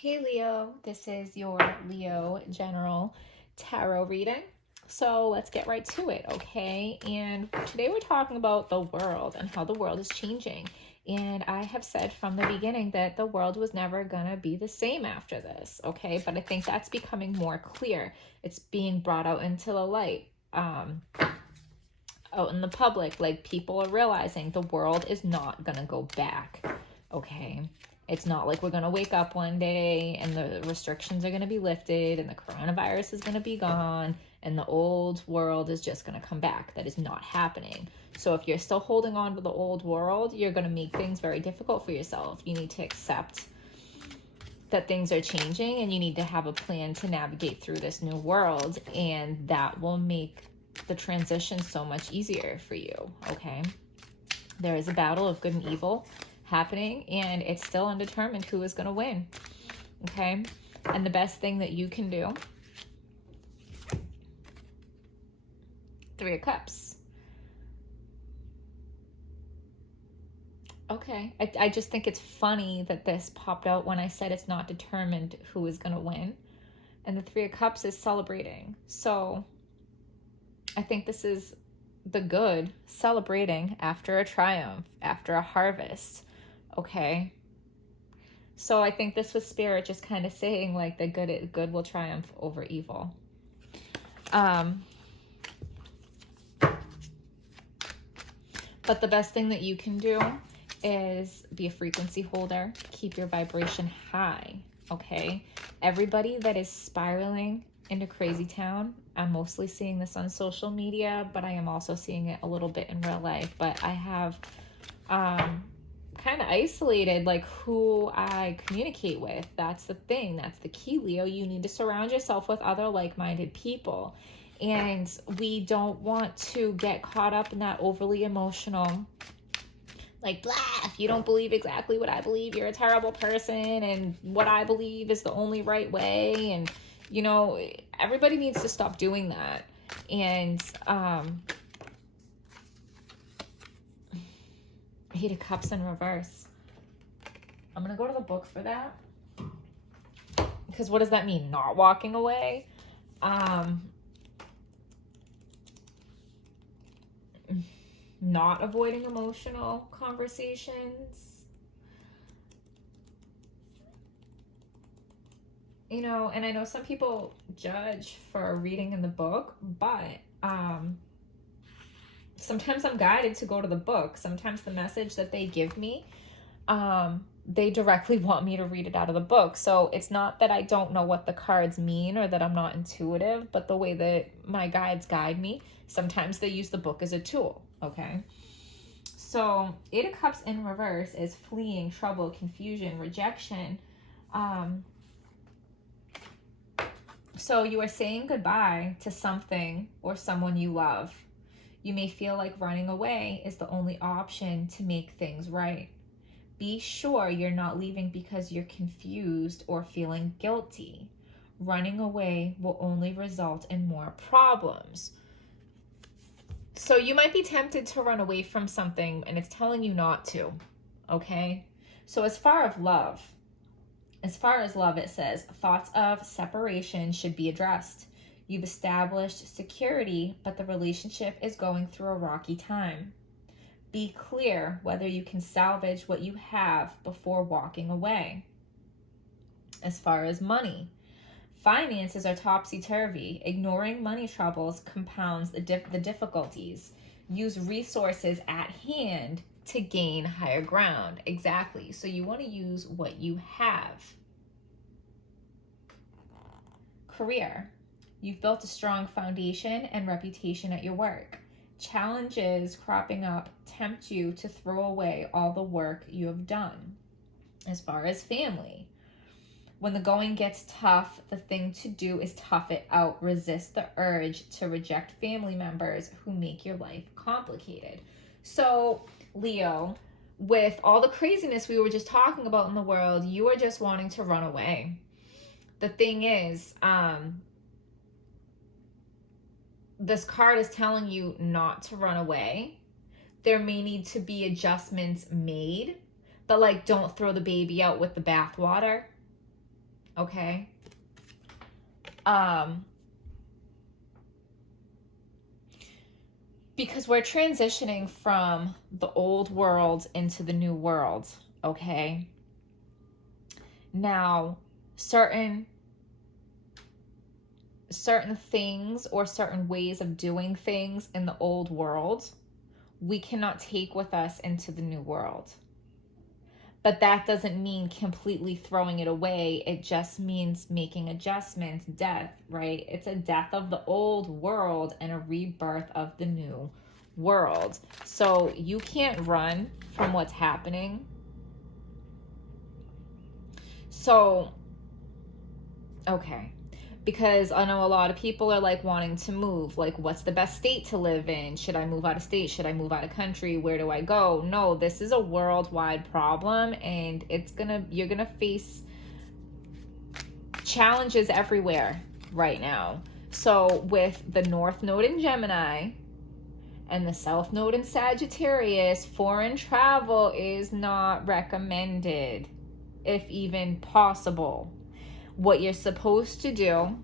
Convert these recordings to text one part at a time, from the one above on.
Hey Leo, this is your Leo General Tarot reading. So let's get right to it, okay? And today we're talking about the world and how the world is changing. And I have said from the beginning that the world was never gonna be the same after this, okay? But I think that's becoming more clear. It's being brought out into the light, out in the public. Like, people are realizing the world is not gonna go back, okay? It's not like we're going to wake up one day and the restrictions are going to be lifted and the coronavirus is going to be gone and the old world is just going to come back. That is not happening. So if you're still holding on to the old world, you're going to make things very difficult for yourself. You need to accept that things are changing and you need to have a plan to navigate through this new world, and that will make the transition so much easier for you, okay? There is a battle of good and evil happening, and it's still undetermined who is going to win, okay? And the best thing that you can do, Three of Cups. Okay, I just think it's funny that this popped out when I said it's not determined who is going to win, and the Three of Cups is celebrating. So I think this is the good celebrating after a triumph, after a harvest. Okay, so I think this was Spirit just kind of saying like the good will triumph over evil. But the best thing that you can do is be a frequency holder. Keep your vibration high, okay? Everybody that is spiraling into crazy town, I'm mostly seeing this on social media, but I am also seeing it a little bit in real life. But I have kind of isolated like who I communicate with. That's the thing. That's the key, Leo. You need to surround yourself with other like-minded people. And we don't want to get caught up in that overly emotional, like, blah, if you don't believe exactly what I believe, you're a terrible person, and what I believe is the only right way. And, you know, everybody needs to stop doing that. And, Eight of Cups in reverse. I'm going to go to the book for that. Because what does that mean? Not walking away? Not avoiding emotional conversations. You know, and I know some people judge for reading in the book, but sometimes I'm guided to go to the book. Sometimes the message that they give me, they directly want me to read it out of the book. So it's not that I don't know what the cards mean or that I'm not intuitive, but the way that my guides guide me, sometimes they use the book as a tool, okay? So Eight of Cups in reverse is fleeing, trouble, confusion, rejection. So you are saying goodbye to something or someone you love. You may feel like running away is the only option to make things right. Be sure you're not leaving because you're confused or feeling guilty. Running away will only result in more problems. So you might be tempted to run away from something and it's telling you not to, okay? So as far as love, it says thoughts of separation should be addressed. You've established security, but the relationship is going through a rocky time. Be clear whether you can salvage what you have before walking away. As far as money, finances are topsy-turvy. Ignoring money troubles compounds the difficulties. Use resources at hand to gain higher ground. Exactly. So you want to use what you have. Career. You've built a strong foundation and reputation at your work. Challenges cropping up tempt you to throw away all the work you have done. As far as family, when the going gets tough, the thing to do is tough it out. Resist the urge to reject family members who make your life complicated. So, Leo, with all the craziness we were just talking about in the world, you are just wanting to run away. The thing is, this card is telling you not to run away. There may need to be adjustments made, but like, don't throw the baby out with the bathwater. okay? Because we're transitioning from the old world into the new world, okay? Now, certain things or certain ways of doing things in the old world, we cannot take with us into the new world. But that doesn't mean completely throwing it away. It just means making adjustments, death, right? It's a death of the old world and a rebirth of the new world. So you can't run from what's happening. So, okay. Because I know a lot of people are like wanting to move. Like, what's the best state to live in? Should I move out of state? Should I move out of country? Where do I go? No, this is a worldwide problem, and you're gonna face challenges everywhere right now. So with the North Node in Gemini and the South Node in Sagittarius, foreign travel is not recommended, if even possible. What you're supposed to do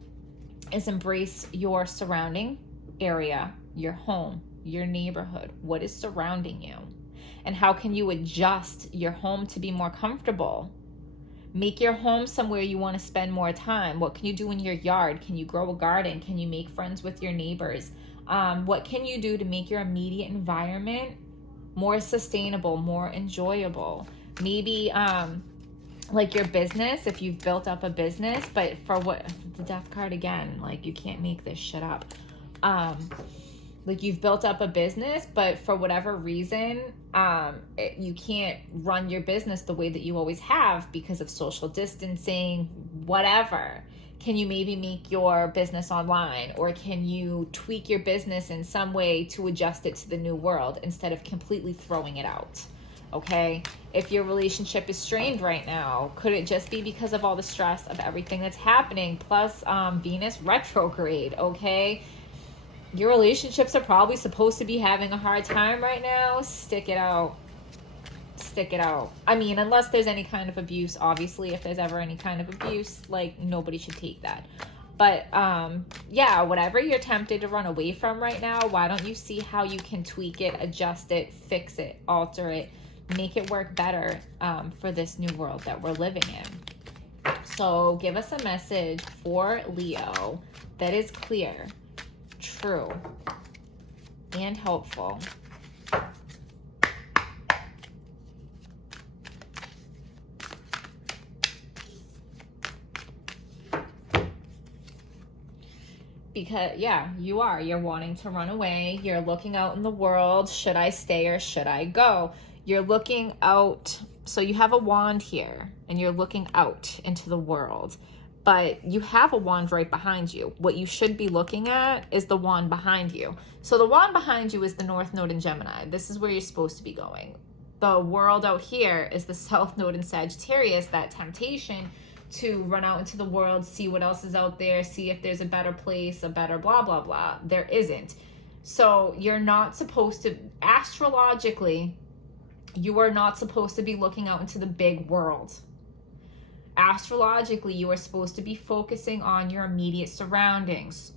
is embrace your surrounding area, your home, your neighborhood, what is surrounding you, and how can you adjust your home to be more comfortable. Make your home somewhere you want to spend more time. What can you do in your yard? Can you grow a garden? Can you make friends with your neighbors? What can you do to make your immediate environment more sustainable, more enjoyable? Maybe like your business, if you've built up a business, but for what, the death card again, like you can't make this shit up. Like you've built up a business, but for whatever reason, you can't run your business the way that you always have because of social distancing, whatever. Can you maybe make your business online, or can you tweak your business in some way to adjust it to the new world instead of completely throwing it out? Okay, if your relationship is strained right now, could it just be because of all the stress of everything that's happening, plus Venus retrograde? Okay, your relationships are probably supposed to be having a hard time right now. Stick it out. Stick it out. I mean, unless there's any kind of abuse, obviously, if there's ever any kind of abuse, like nobody should take that. But yeah, whatever you're tempted to run away from right now, why don't you see how you can tweak it, adjust it, fix it, alter it, make it work better for this new world that we're living in. So give us a message for Leo that is clear, true, and helpful. Because, yeah, you're wanting to run away. You're looking out in the world. Should I stay or should I go? You're looking out. So you have a wand here and you're looking out into the world, but you have a wand right behind you. What you should be looking at is the wand behind you. So the wand behind you is the North Node in Gemini. This is where you're supposed to be going. The world out here is the South Node in Sagittarius, that temptation to run out into the world, see what else is out there, see if there's a better place, a better blah, blah, blah. There isn't. So you're not supposed to, astrologically, you are not supposed to be looking out into the big world. Astrologically, you are supposed to be focusing on your immediate surroundings.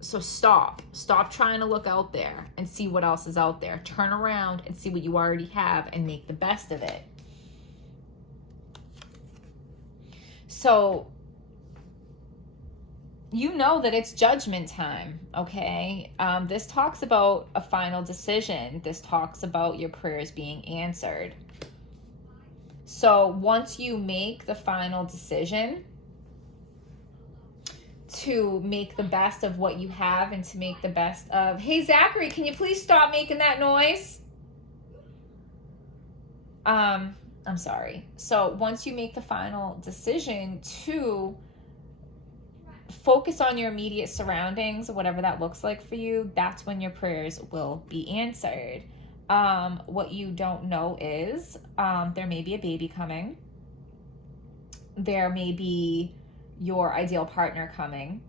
So stop trying to look out there and see what else is out there. Turn around and see what you already have and make the best of it. So you know that it's judgment time, okay? This talks about a final decision. This talks about your prayers being answered. So once you make the final decision to make the best of what you have and to make the best of... Hey, Zachary, can you please stop making that noise? I'm sorry. So once you make the final decision to focus on your immediate surroundings, whatever that looks like for you, that's when your prayers will be answered. What you don't know is there may be a baby coming. There may be your ideal partner coming.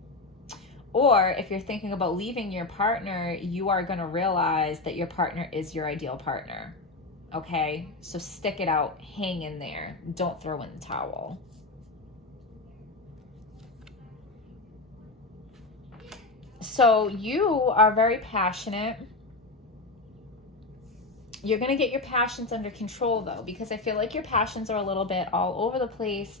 Or if you're thinking about leaving your partner, you are going to realize that your partner is your ideal partner. Okay, so stick it out, hang in there, don't throw in the towel. So you are very passionate. You're going to get your passions under control, though, because I feel like your passions are a little bit all over the place.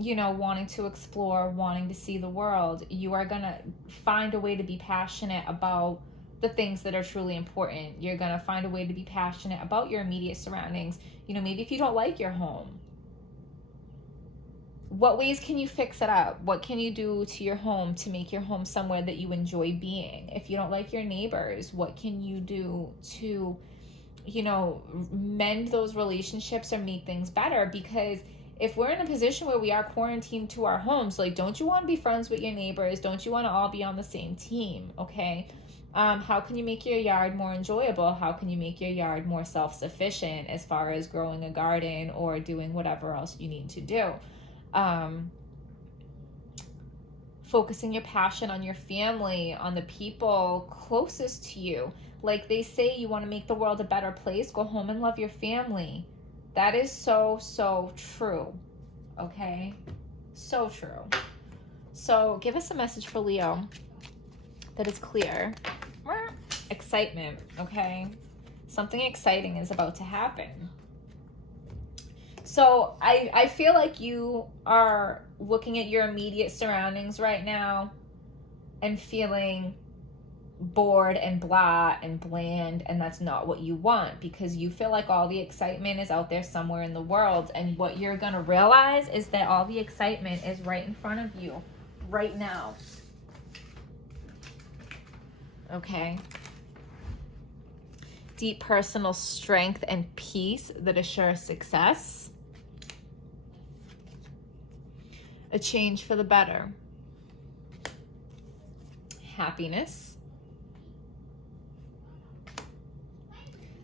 You know, wanting to explore, wanting to see the world. You are going to find a way to be passionate about the things that are truly important. You're going to find a way to be passionate about your immediate surroundings. You know, maybe if you don't like your home, what ways can you fix it up? What can you do to your home to make your home somewhere that you enjoy being? If you don't like your neighbors, what can you do to, you know, mend those relationships or make things better? Because if we're in a position where we are quarantined to our homes, like, don't you want to be friends with your neighbors? Don't you want to all be on the same team? Okay. How can you make your yard more enjoyable? How can you make your yard more self-sufficient as far as growing a garden or doing whatever else you need to do? Focusing your passion on your family, on the people closest to you. Like they say, you want to make the world a better place, go home and love your family. That is so, so true. Okay? So true. So give us a message for Leo that is clear. Excitement, okay? Something exciting is about to happen. So I feel like you are looking at your immediate surroundings right now and feeling bored and blah and bland, and that's not what you want, because you feel like all the excitement is out there somewhere in the world, and what you're going to realize is that all the excitement is right in front of you right now. Okay? Deep personal strength and peace that assures success. A change for the better. Happiness.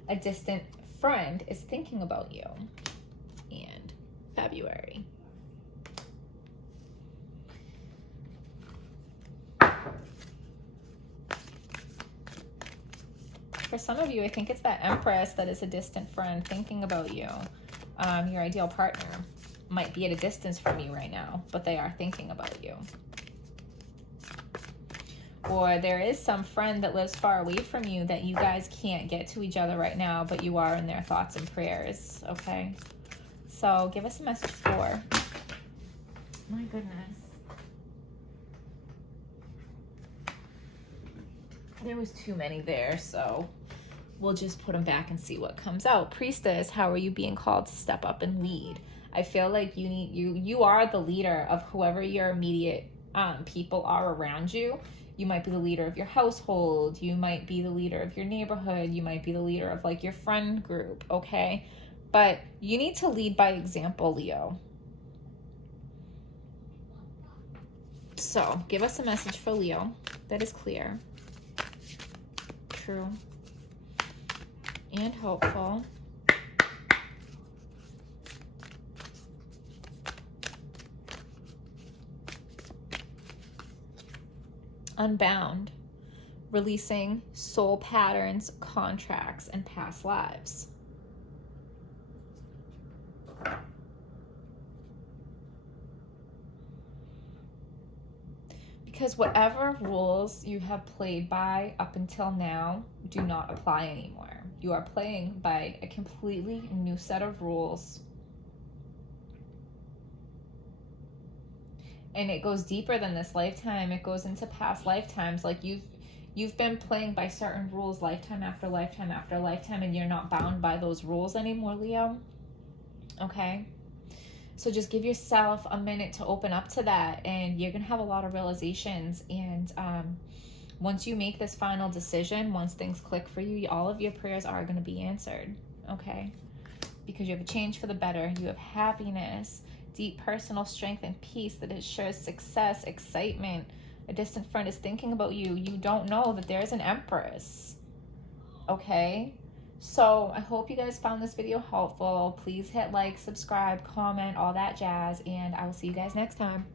A distant friend is thinking about you. And February. For some of you, I think it's that Empress that is a distant friend thinking about you. Your ideal partner might be at a distance from you right now, but they are thinking about you. Or there is some friend that lives far away from you that you guys can't get to each other right now, but you are in their thoughts and prayers, okay? So give us a message for... My goodness. There was too many there, so we'll just put them back and see what comes out. Priestess, how are you being called to step up and lead? I feel like you are the leader of whoever your immediate people are around you. You might be the leader of your household. You might be the leader of your neighborhood. You might be the leader of like your friend group, okay? But you need to lead by example, Leo. So give us a message for Leo that is clear, true, and hopeful. Unbound, releasing soul patterns, contracts, and past lives. Because whatever rules you have played by up until now do not apply anymore. You are playing by a completely new set of rules. And it goes deeper than this lifetime. It goes into past lifetimes. Like you've been playing by certain rules lifetime after lifetime after lifetime, and you're not bound by those rules anymore, Leo. Okay? So just give yourself a minute to open up to that, and you're going to have a lot of realizations. And once you make this final decision, once things click for you, all of your prayers are going to be answered. Okay? Because you have a change for the better. You have happiness, deep personal strength and peace that assures success, excitement. A distant friend is thinking about you. You don't know that there's an Empress. Okay? So I hope you guys found this video helpful. Please hit like, subscribe, comment, all that jazz, and I will see you guys next time.